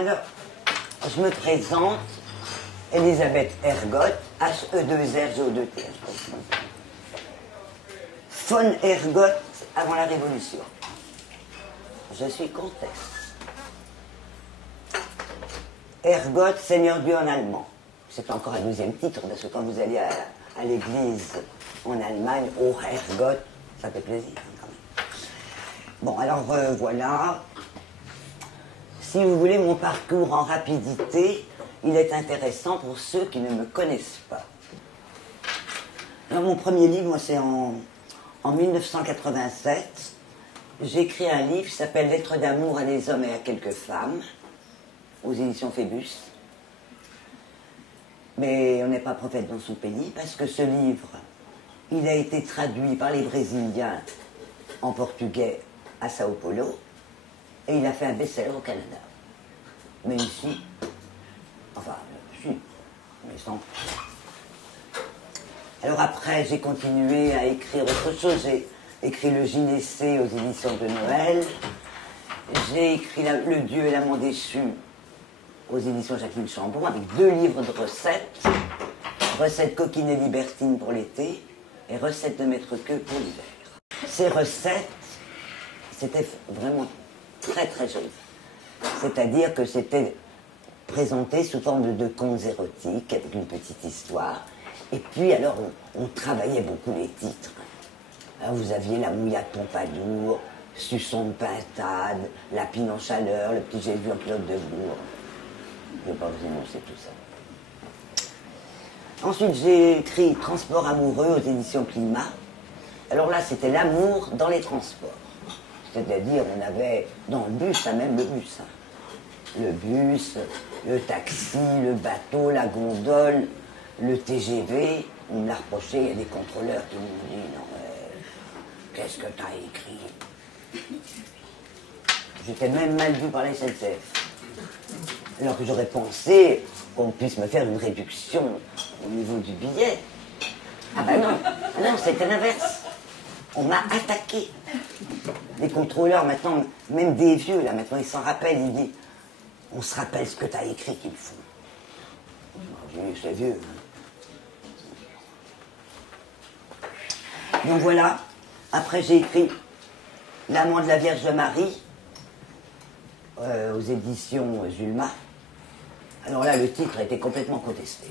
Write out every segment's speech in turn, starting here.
Alors, je me présente, Elisabeth Ergoth, H-E-2-R-G-O-2-T. Von Ergoth avant la Révolution. Je suis comtesse. Ergoth, Seigneur Dieu en allemand. C'est encore un deuxième titre, parce que quand vous allez à l'église en Allemagne, oh Ergoth, ça fait plaisir quand même. Bon, alors voilà. Si vous voulez mon parcours en rapidité, il est intéressant pour ceux qui ne me connaissent pas. Alors, mon premier livre, moi, c'est en 1987. J'ai écrit un livre qui s'appelle Lettres d'amour à des hommes et à quelques femmes, aux éditions Phébus. Mais on n'est pas prophète dans son pays, parce que ce livre, il a été traduit par les Brésiliens en portugais à Sao Paulo, et il a fait un best-seller au Canada. Mais ici, enfin, si, mais sans. Alors après, j'ai continué à écrire autre chose. J'ai écrit Le Gynécée aux éditions de Noël. J'ai écrit Le Dieu et l'amant déchu aux éditions Jacqueline Chambon, avec 2 livres de recettes. Recettes coquines et libertines pour l'été et recettes de maître queue pour l'hiver. Ces recettes, c'était vraiment très très joli. C'est-à-dire que c'était présenté sous forme de contes érotiques avec une petite histoire. Et puis alors on travaillait beaucoup les titres. Alors, vous aviez La Mouillade Pompadour, Suçon de Pintade, La Pine en chaleur, Le Petit Jésus en Claude de Bourg. Je ne vais pas vous énoncer tout ça. Ensuite, j'ai écrit Transport amoureux aux éditions Climat. Alors là, c'était l'amour dans les transports. C'est-à-dire, on avait dans le bus, même le bus. Le bus, le taxi, le bateau, la gondole, le TGV. On me l'a reproché, il y a des contrôleurs qui m'ont dit « Non, qu'est-ce que tu as écrit ?» J'étais même mal vu par la SNCF. Alors que j'aurais pensé qu'on puisse me faire une réduction au niveau du billet. Ah ben non, non, c'était l'inverse. On m'a attaqué. Les contrôleurs, maintenant, même des vieux, là, maintenant, ils s'en rappellent, ils disent « On se rappelle ce que tu as écrit qu'il faut. » J'ai dit « C'est vieux. » Donc voilà. Après, j'ai écrit L'amant de la Vierge Marie aux éditions Zulma. Alors là, le titre était complètement contesté.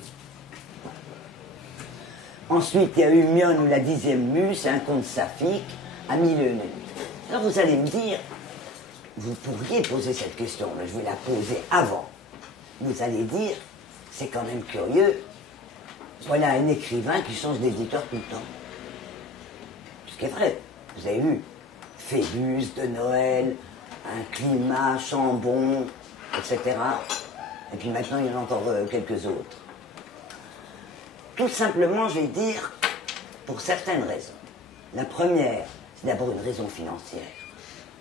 Ensuite, il y a eu Mion ou la 10e muse, c'est un conte saphique à 1000 nœuds. Alors vous allez me dire, vous pourriez poser cette question, mais je vais la poser avant. Vous allez dire, c'est quand même curieux, voilà un écrivain qui change d'éditeur tout le temps. Ce qui est vrai, vous avez vu, Phébus, de Noël, un climat, Chambon, etc. Et puis maintenant, il y en a encore quelques autres. Tout simplement, je vais dire, pour certaines raisons. La première, c'est d'abord une raison financière.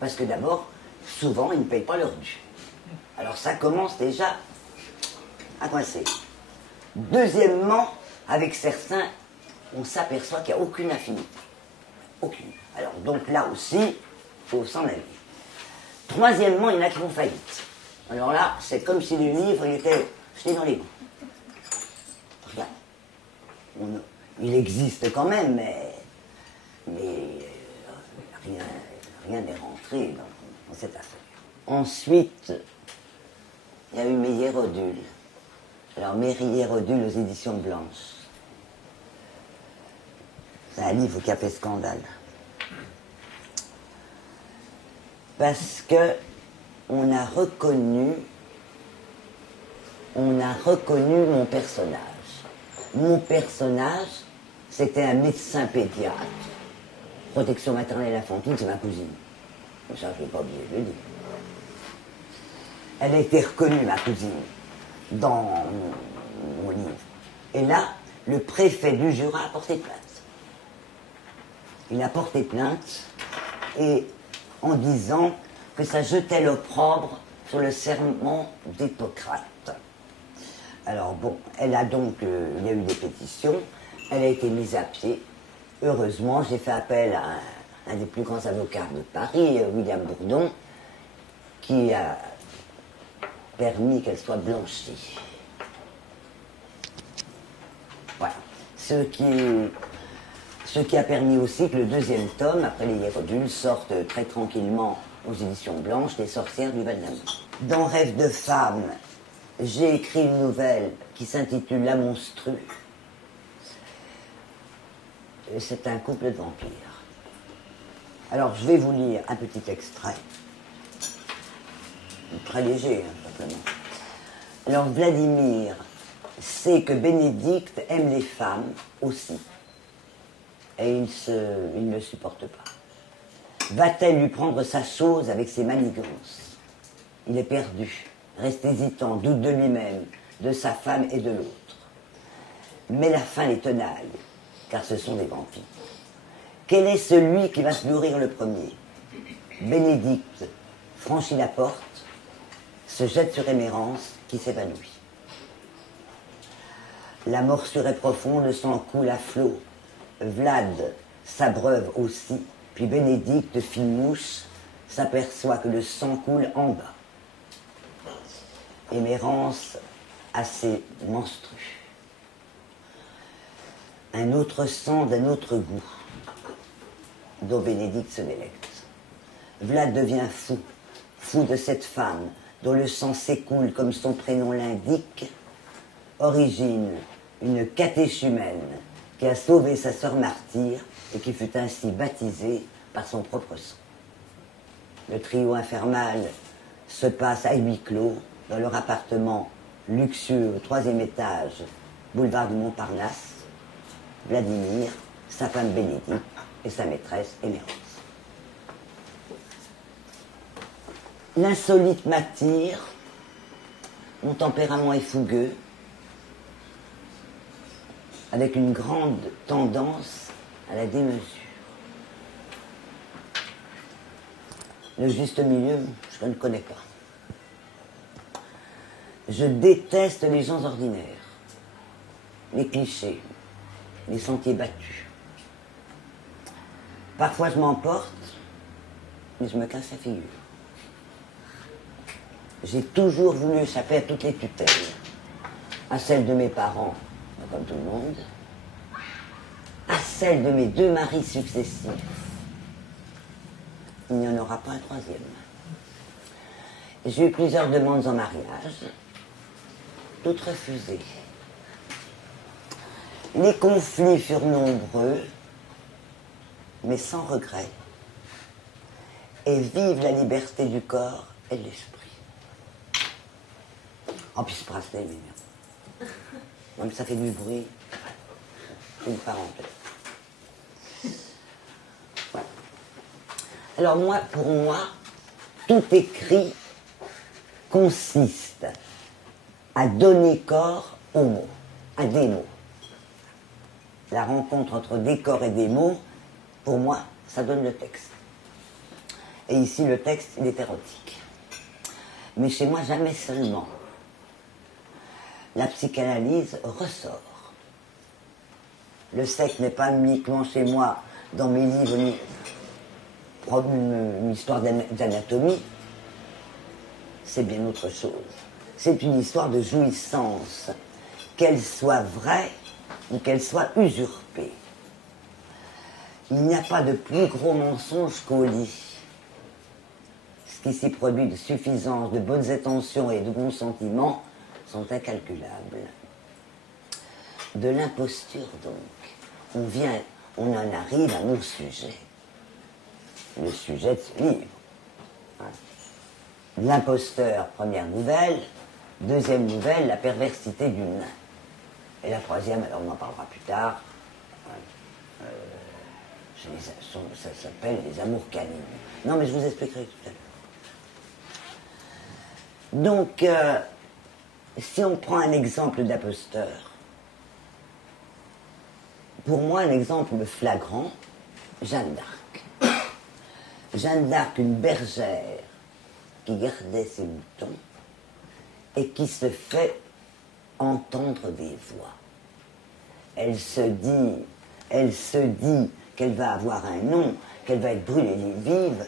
Parce que d'abord, souvent, ils ne payent pas leur dû. Alors ça commence déjà à coincer. Deuxièmement, avec certains, on s'aperçoit qu'il n'y a aucune affinité. Aucune. Alors donc là aussi, il faut s'en aller. Troisièmement, il y en a qui font faillite. Alors là, c'est comme si le livre il était jeté dans l'égout. Regarde. Il existe quand même, mais rien n'est rentré dans cette affaire. Ensuite, il y a eu mes Hiérodules. Alors, mes Hiérodules aux éditions Blanches. C'est un livre qui a fait scandale. Parce que on a reconnu mon personnage. Mon personnage, c'était un médecin pédiatre. Protection maternelle infantile, c'est ma cousine. Ça, je ne vais pas oublier de le dire. Elle a été reconnue, ma cousine, dans mon livre. Et là, le préfet du Jura a porté plainte. Il a porté plainte et en disant que ça jetait l'opprobre sur le serment d'Hippocrate. Alors bon, elle a donc, il y a eu des pétitions, elle a été mise à pied. Heureusement, j'ai fait appel à un des plus grands avocats de Paris, William Bourdon, qui a permis qu'elle soit blanchie. Voilà. Ce qui a permis aussi que le deuxième tome, après les Hiérodules, sorte très tranquillement aux éditions blanches, Les sorcières du Val-d'Amour. Dans Rêve de femme, j'ai écrit une nouvelle qui s'intitule La monstrue. C'est un couple de vampires. Alors, je vais vous lire un petit extrait. Très léger, hein, simplement. Alors, Vladimir sait que Bénédicte aime les femmes aussi. Et il ne le supporte pas. Va-t-elle lui prendre sa chose avec ses manigances? Il est perdu, reste hésitant, doute de lui-même, de sa femme et de l'autre. Mais la fin est tenaille, car ce sont des vampires. Quel est celui qui va se nourrir le premier? Bénédicte franchit la porte, se jette sur Émérance, qui s'évanouit. La morsure est profonde, le sang coule à flot. Vlad s'abreuve aussi, puis Bénédicte, fine mouche, s'aperçoit que le sang coule en bas. Émérance assez menstrue. Un autre sang d'un autre goût, dont Bénédicte se délecte. Vlad devient fou, fou de cette femme dont le sang s'écoule comme son prénom l'indique. Origine, une catéchumène qui a sauvé sa sœur martyre et qui fut ainsi baptisée par son propre sang. Le trio infernal se passe à huis clos dans leur appartement luxueux au 3e étage, boulevard du Montparnasse. Vladimir, sa femme Bénédicte et sa maîtresse Émérance. L'insolite m'attire, mon tempérament est fougueux, avec une grande tendance à la démesure. Le juste milieu, je ne connais pas. Je déteste les gens ordinaires, les clichés, les sentiers battus. Parfois je m'emporte, mais je me casse la figure. J'ai toujours voulu échapper à toutes les tutelles, à celle de mes parents, comme tout le monde, à celle de mes 2 maris successifs. Il n'y en aura pas un 3e. J'ai eu plusieurs demandes en mariage, toutes refusées. Les conflits furent nombreux, mais sans regret. Et vive la liberté du corps et de l'esprit. En plus, Bracelet, mais même ça fait du bruit. C'est une parenthèse. Voilà. Alors moi, pour moi, tout écrit consiste à donner corps aux mots, à des mots. La rencontre entre des corps et des mots, pour moi, ça donne le texte. Et ici, le texte, il est érotique. Mais chez moi, jamais seulement. La psychanalyse ressort. Le sexe n'est pas uniquement chez moi, dans mes livres, une histoire d'anatomie. C'est bien autre chose. C'est une histoire de jouissance, qu'elle soit vraie ou qu'elle soit usurpée. Il n'y a pas de plus gros mensonge qu'au lit. Ce qui s'y produit de suffisance, de bonnes intentions et de bons sentiments sont incalculables. De l'imposture, donc, on en arrive à mon sujet. Le sujet de ce livre. L'imposteur, première nouvelle. Deuxième nouvelle, la perversité du nain. Et la troisième, alors on en parlera plus tard, ça s'appelle les amours canines. Non, mais je vous expliquerai tout à l'heure. Donc, si on prend un exemple d'imposteur, pour moi, un exemple flagrant, Jeanne d'Arc. Jeanne d'Arc, une bergère qui gardait ses moutons et qui se fait entendre des voix. Elle se dit qu'elle va avoir un nom, qu'elle va être brûlée vive,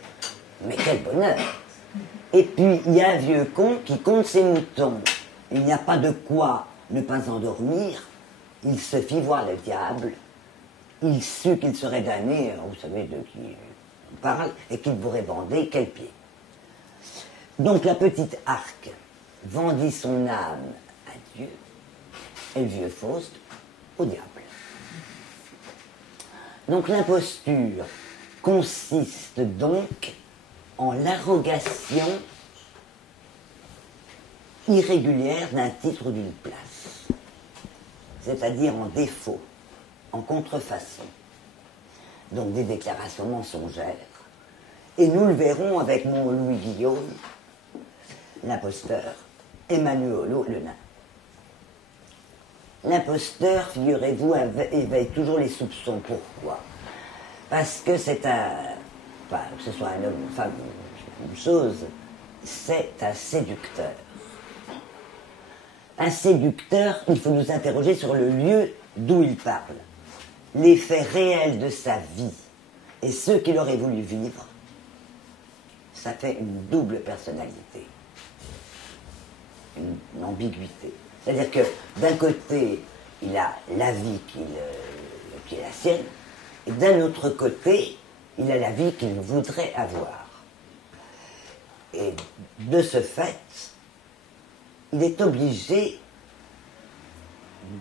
mais quel bonheur! Et puis, il y a un vieux con qui compte ses moutons. Il n'y a pas de quoi ne pas endormir. Il se fit voir le diable. Il sut qu'il serait damné, vous savez de qui on parle, et qu'il pourrait bander quel pied. Donc la petite Arque vendit son âme à Dieu, et le vieux Faust au diable. Donc l'imposture consiste donc en l'arrogation irrégulière d'un titre ou d'une place, c'est-à-dire en défaut, en contrefaçon, donc des déclarations mensongères. Et nous le verrons avec mon Louis-Guillaume, l'imposteur, et Manuolo, le nain. L'imposteur, figurez-vous, éveille toujours les soupçons. Pourquoi? Parce que c'est enfin, que ce soit un homme, une femme, une chose, c'est un séducteur. Un séducteur, il faut nous interroger sur le lieu d'où il parle, les faits réels de sa vie et ceux qu'il aurait voulu vivre. Ça fait une double personnalité, une ambiguïté. C'est-à-dire que d'un côté, il a la vie qui est la sienne, et d'un autre côté, il a la vie qu'il voudrait avoir. Et de ce fait, il est obligé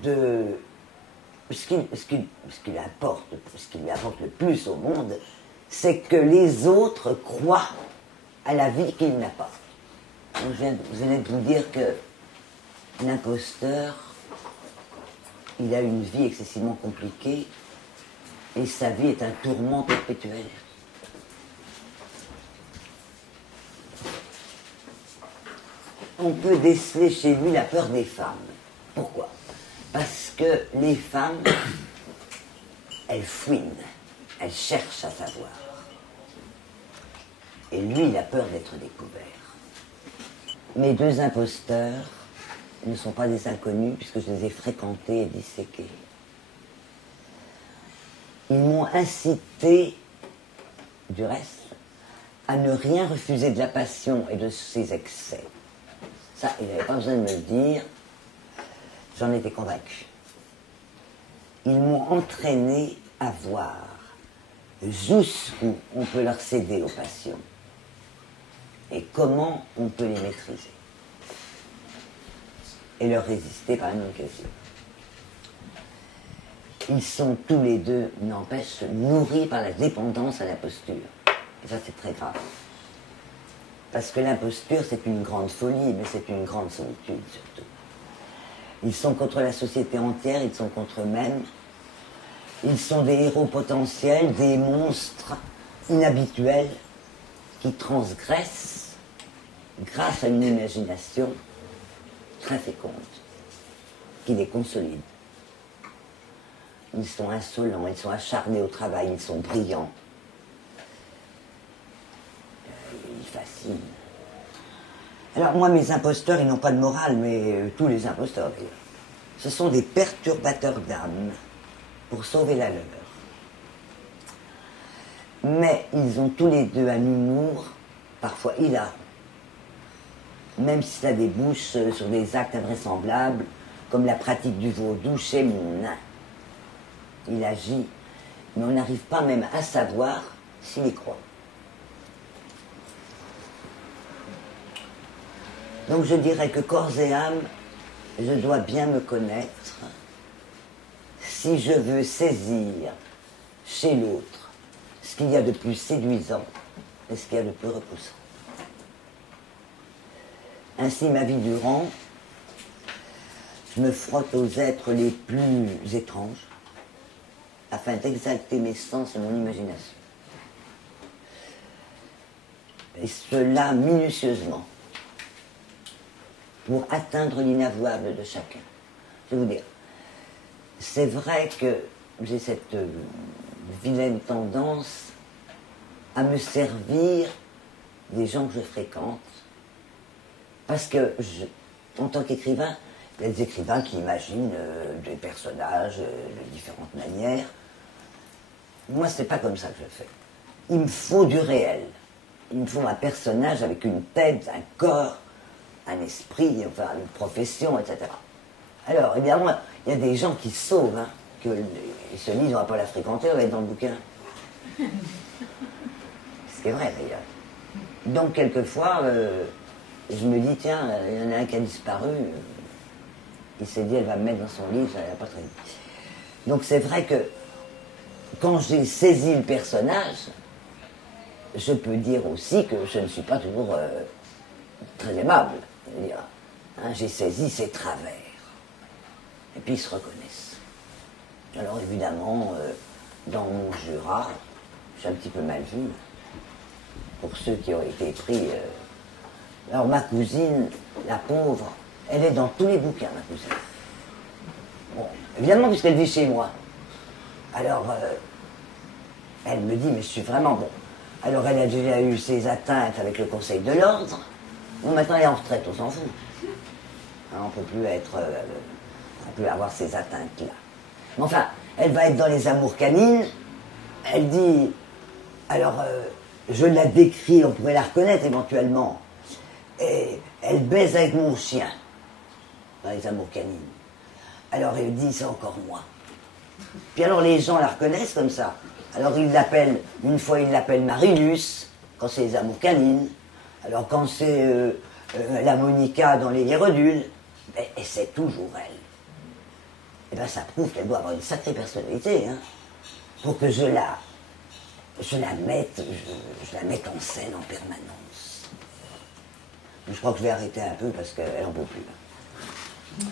de... Ce qui lui apporte le plus au monde, c'est que les autres croient à la vie qu'il n'a pas. Donc je venais de vous dire que l'imposteur, il a une vie excessivement compliquée et sa vie est un tourment perpétuel. On peut déceler chez lui la peur des femmes. Pourquoi? Parce que les femmes, elles fouinent, elles cherchent à savoir. Et lui, il a peur d'être découvert. Mes deux imposteurs ne sont pas des inconnus, puisque je les ai fréquentés et disséqués. Ils m'ont incité, du reste, à ne rien refuser de la passion et de ses excès. Ça, il n'avait pas besoin de me le dire, j'en étais convaincu. Ils m'ont entraîné à voir jusqu'où on peut leur céder aux passions et comment on peut les maîtriser et leur résister par une occasion. Ils sont tous les deux, n'empêche, nourris par la dépendance à l'imposture. Et ça, c'est très grave. Parce que l'imposture, c'est une grande folie, mais c'est une grande solitude, surtout. Ils sont contre la société entière, ils sont contre eux-mêmes. Ils sont des héros potentiels, des monstres inhabituels qui transgressent grâce à une imagination très féconde, qui les consolide. Ils sont insolents, ils sont acharnés au travail, ils sont brillants. Ils fascinent. Alors moi, mes imposteurs, ils n'ont pas de morale, mais tous les imposteurs, d'ailleurs. Ce sont des perturbateurs d'âme pour sauver la leur. Mais ils ont tous les deux un humour, parfois hilarant. Même si ça débouche sur des actes invraisemblables, comme la pratique du vaudou chez mon nain. Il agit, mais on n'arrive pas même à savoir s'il y croit. Donc je dirais que corps et âme, je dois bien me connaître si je veux saisir chez l'autre ce qu'il y a de plus séduisant et ce qu'il y a de plus repoussant. Ainsi, ma vie durant, je me frotte aux êtres les plus étranges afin d'exalter mes sens et mon imagination. Et cela minutieusement, pour atteindre l'inavouable de chacun. Je vais vous dire, c'est vrai que j'ai cette vilaine tendance à me servir des gens que je fréquente, parce que, en tant qu'écrivain, il y a des écrivains qui imaginent des personnages de différentes manières. Moi, c'est pas comme ça que je fais. Il me faut du réel. il me faut un personnage avec une tête, un corps, un esprit, enfin une profession, etc. Alors, évidemment, il y a des gens qui se sauvent, hein, qui se disent, on ne va pas la fréquenter, on va être dans le bouquin. Ce qui est vrai, d'ailleurs. Donc, quelquefois, je me dis, tiens, il y en a un qui a disparu, il s'est dit, elle va me mettre dans son livre, ça n'a pas très vite. Donc, c'est vrai que, quand j'ai saisi le personnage, je peux dire aussi que je ne suis pas toujours très aimable. Hein, j'ai saisi ses travers. Et puis ils se reconnaissent. Alors évidemment, dans mon Jura, j'ai un petit peu mal vu, pour ceux qui ont été pris. Alors ma cousine, la pauvre, elle est dans tous les bouquins, ma cousine. Bon, évidemment, puisqu'elle vit chez moi. Alors, elle me dit, mais je suis vraiment bon. Alors elle a déjà eu ses atteintes avec le Conseil de l'Ordre. Bon, maintenant elle est en retraite, on s'en fout. Hein, on ne peut plus être... on ne peut plus avoir ces atteintes-là. Mais enfin, elle va être dans les amours canines. Elle dit... Alors, je la décris, on pourrait la reconnaître éventuellement. Et elle baise avec mon chien. Dans les amours canines. Alors elle dit, c'est encore moi. Puis alors les gens la reconnaissent comme ça. Alors ils l'appellent, une fois ils l'appellent Marilus, quand c'est les amours canines. Alors quand c'est la Monica dans les Hérodules, et c'est toujours elle. Et bien ça prouve qu'elle doit avoir une sacrée personnalité, hein, pour que je la mette en scène en permanence. Je crois que je vais arrêter un peu parce qu'elle n'en peut plus.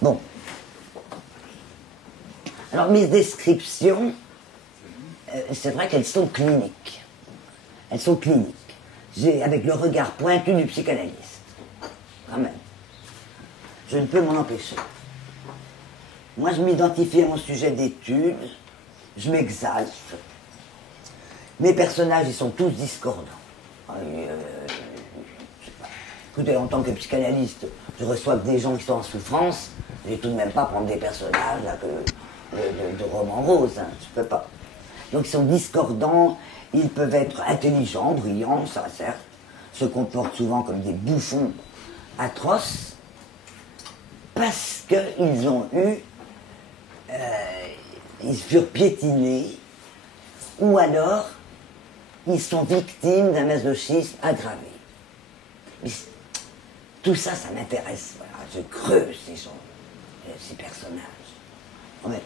Bon. Alors mes descriptions, c'est vrai qu'elles sont cliniques. Elles sont cliniques. Avec le regard pointu du psychanalyste. Quand même. Je ne peux m'en empêcher. Moi, je m'identifie à mon sujet d'étude, je m'exalte. Mes personnages, ils sont tous discordants. Écoutez, en tant que psychanalyste, je reçois que des gens qui sont en souffrance, je ne vais tout de même pas prendre des personnages là, de romans roses, hein, je ne peux pas. Donc ils sont discordants, ils peuvent être intelligents, brillants, ça certes, se comportent souvent comme des bouffons atroces, parce qu'ils ont eu, ils furent piétinés, ou alors ils sont victimes d'un masochisme aggravé. Tout ça, ça m'intéresse, voilà. Je creuse ces personnages. Oh, mais,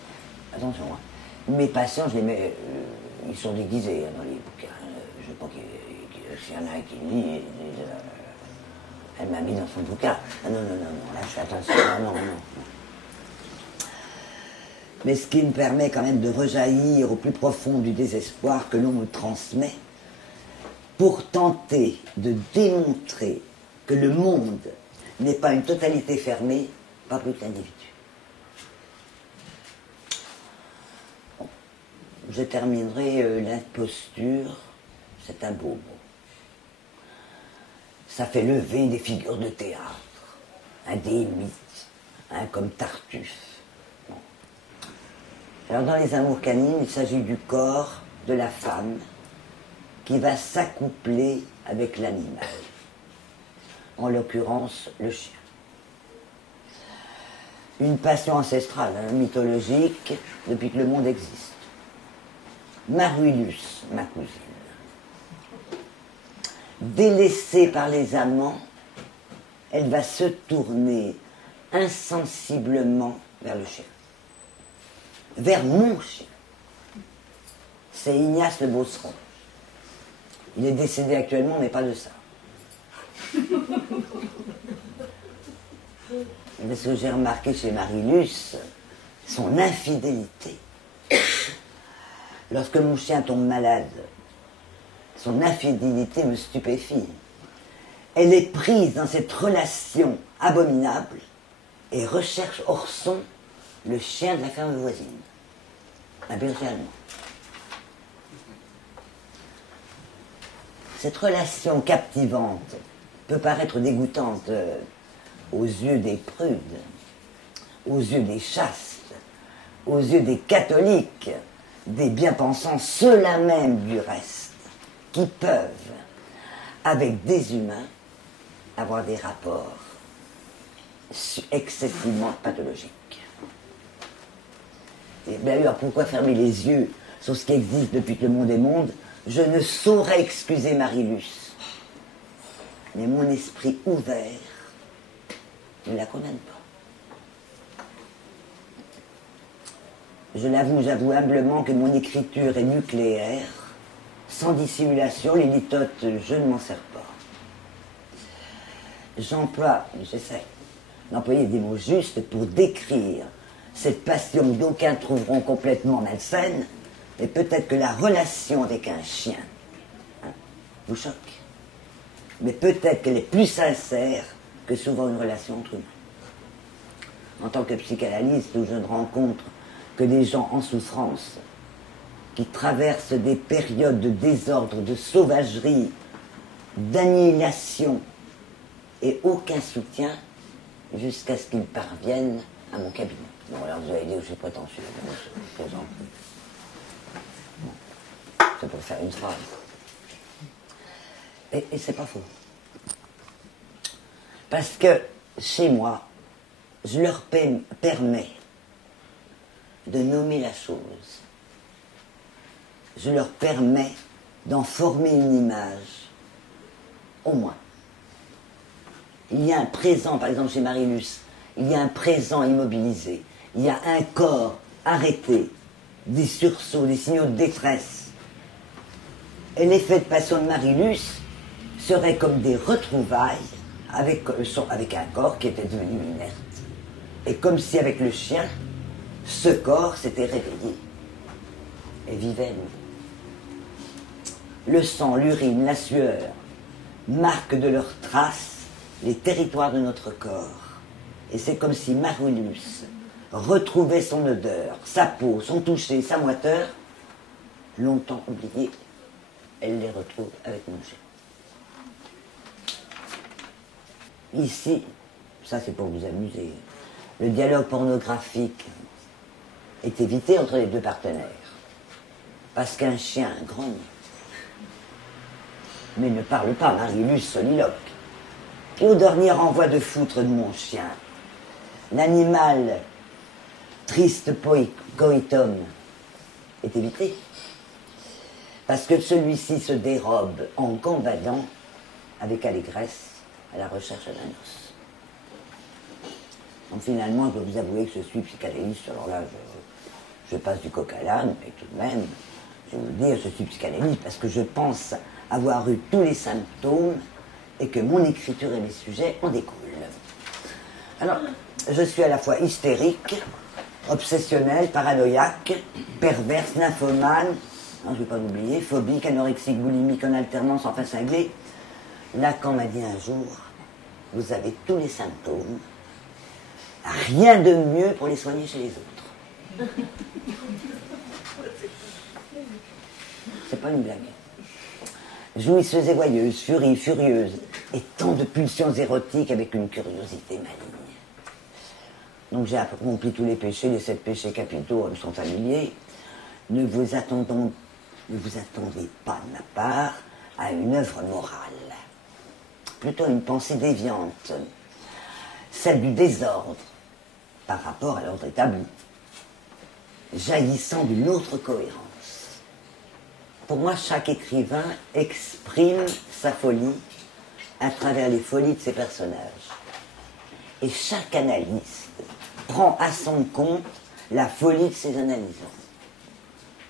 attention, hein. Mes patients, je les mets, ils sont déguisés hein, dans les bouquins. Je ne sais pas s'il y en a un qui lit, elle m'a mis dans son bouquin. Ah, non, là je fais attention, non. Mais ce qui me permet quand même de rejaillir au plus profond du désespoir que l'on me transmet, pour tenter de démontrer que le monde n'est pas une totalité fermée, pas plus que l'individu. Je terminerai l'imposture, c'est un beau mot. Ça fait lever des figures de théâtre, des mythes, comme Tartuffe. Bon. Alors dans les amours canines, il s'agit du corps de la femme qui va s'accoupler avec l'animal, en l'occurrence le chien. Une passion ancestrale, hein, mythologique, depuis que le monde existe. Marilus, ma cousine, délaissée par les amants, elle va se tourner insensiblement vers le chien. Vers mon chien. C'est Ignace le Beauceron. Il est décédé actuellement, mais pas de ça. Parce que j'ai remarqué chez Marilus son infidélité. Lorsque mon chien tombe malade, son infidélité me stupéfie. Elle est prise dans cette relation abominable et recherche Orson, le chien de la ferme voisine, un berger allemand. Cette relation captivante peut paraître dégoûtante aux yeux des prudes, aux yeux des chastes, aux yeux des catholiques, des bien-pensants, ceux-là même du reste, qui peuvent, avec des humains, avoir des rapports excessivement pathologiques. Et bien alors, pourquoi fermer les yeux sur ce qui existe depuis que le monde est monde? Je ne saurais excuser Marie-Luce. Mais mon esprit ouvert ne la condamne pas. J'avoue humblement que mon écriture est nucléaire. Sans dissimulation, les litotes, je ne m'en sers pas. J'essaie d'employer des mots justes pour décrire cette passion que d'aucuns trouveront complètement malsaine, mais peut-être que la relation avec un chien vous choque. Mais peut-être qu'elle est plus sincère que souvent une relation entre humains. En tant que psychanalyste, où je ne rencontre que des gens en souffrance, qui traversent des périodes de désordre, de sauvagerie, d'annihilation, et aucun soutien, jusqu'à ce qu'ils parviennent à mon cabinet. Bon, alors vous allez dire que je suis prétentieux, je plaisante. Bon, c'est pour faire une phrase. Et c'est pas faux. Parce que, chez moi, je leur permets de nommer la chose. Je leur permets d'en former une image, au moins. Il y a un présent, par exemple chez Marie-Luce, il y a un présent immobilisé, il y a un corps arrêté, des sursauts, des signaux de détresse. Et l'effet de passion de Marie-Luce serait comme des retrouvailles avec un corps qui était devenu inerte. Et comme si avec le chien, ce corps s'était réveillé et vivait lui. Le sang, l'urine, la sueur marquent de leurs traces les territoires de notre corps. Et c'est comme si Marie-Luce retrouvait son odeur, sa peau, son toucher, sa moiteur. Longtemps oubliées, elle les retrouve avec mon chien. Ici, ça c'est pour vous amuser, le dialogue pornographique est évité entre les deux partenaires. Parce qu'un chien grogne, mais ne parle pas, Marie-Luce soliloque. Et au dernier envoi de foutre de mon chien, l'animal triste coitum est évité. Parce que celui-ci se dérobe en gambadant avec allégresse à la recherche d'un os. Donc finalement, je dois vous avouer que je suis psychanalyste. Alors là, je passe du coq à l'âne, mais tout de même, je vais vous dire, je suis psychanalyste parce que je pense avoir eu tous les symptômes et que mon écriture et mes sujets en découlent. Alors, je suis à la fois hystérique, obsessionnelle, paranoïaque, perverse, nymphomane, je ne vais pas l'oublier, phobique, anorexique, boulimique, en alternance, enfin cinglé. Lacan m'a dit un jour, vous avez tous les symptômes, rien de mieux pour les soigner chez les autres. C'est pas une blague. Jouisseuse et voyeuse, furie, furieuse, et tant de pulsions érotiques avec une curiosité maligne. Donc j'ai accompli tous les péchés, les 7 péchés capitaux me sont familiers. Ne vous attendez pas de ma part à une œuvre morale. Plutôt une pensée déviante, celle du désordre par rapport à l'ordre établi, jaillissant d'une autre cohérence. Pour moi, chaque écrivain exprime sa folie à travers les folies de ses personnages. Et chaque analyste prend à son compte la folie de ses analysants.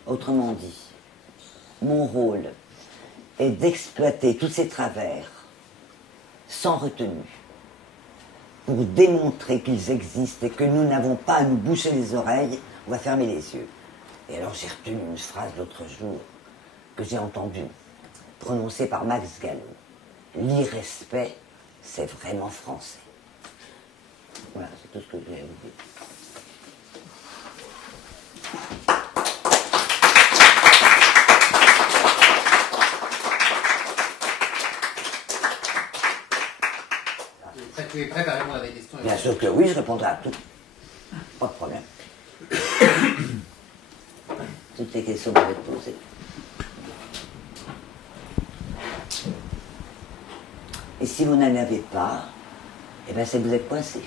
Autrement dit, mon rôle est d'exploiter tous ces travers sans retenue pour démontrer qu'ils existent et que nous n'avons pas à nous boucher les oreilles, on va fermer les yeux. Et alors j'ai retenu une phrase l'autre jour que j'ai entendue prononcée par Max Gallo. L'irrespect, c'est vraiment français. Voilà, c'est tout ce que je voulais vous dire. Tu es prête à répondre à des questions? Bien sûr que oui, je répondrai à tout. Pas de problème. Toutes les questions peuvent être posées. Et si vous n'en avez pas, eh ben c'est que vous êtes coincé.